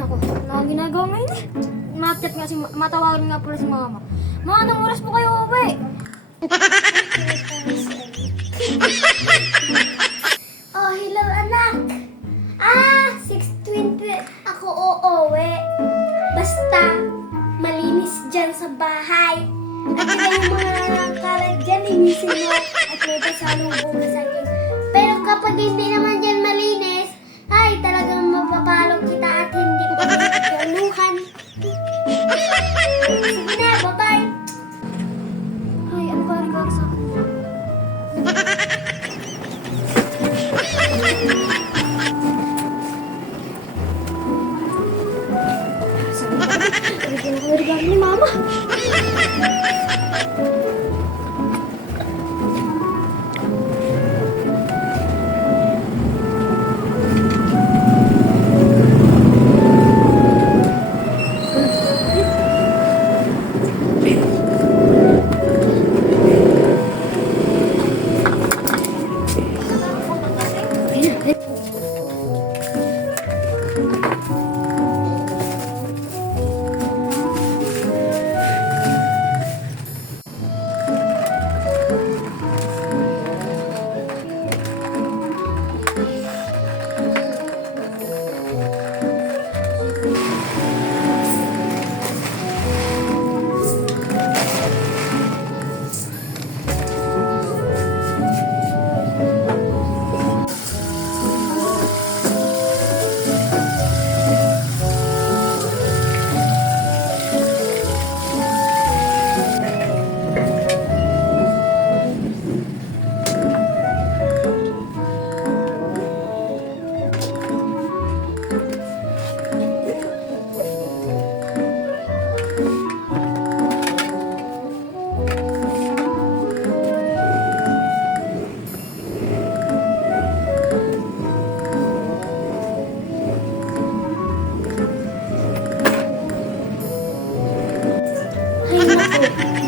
Nako, wala akong ginagawa ngayon eh. Matchat nga matawagan nga pala si mama. Ma, anong oras po kayo uwi? Oh, hello anak. 6:20 ako uuwi. Basta malinis dyan sa bahay. At saka yung mga kalat dyan, linisin mo. At may pasalubong na sa akin. Pero kapag hindi naman dyan malinis, ay talagang mapapalo kita at hindi ko magagaluhan. Sige na, bye-bye. Ay, ano ba regalo sa akin? Bigyan ako ng regalo ni mama. Ay, naku.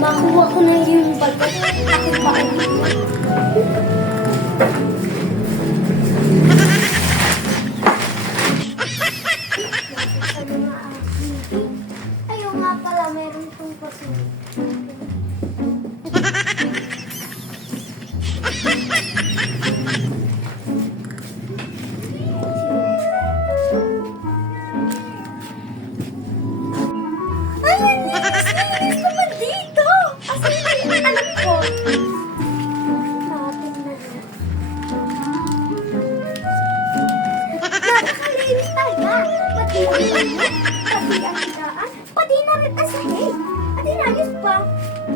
Makuha ko na yung bagat. Ako pa ayaw nga pala, meron itong kasi. Ay, linis naman dito! Asan na yung anak ko? Natin na yan. Nakakalinis talaga. Pati ang ulo, pati ang higaan, pati na rin ang sahig. At inayos pa.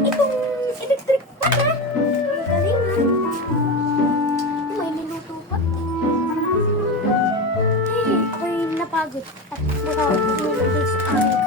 Itong electric pa na. Galing na. May niluto pa. Ay, ako'y napagod at nakakatulog sa amin.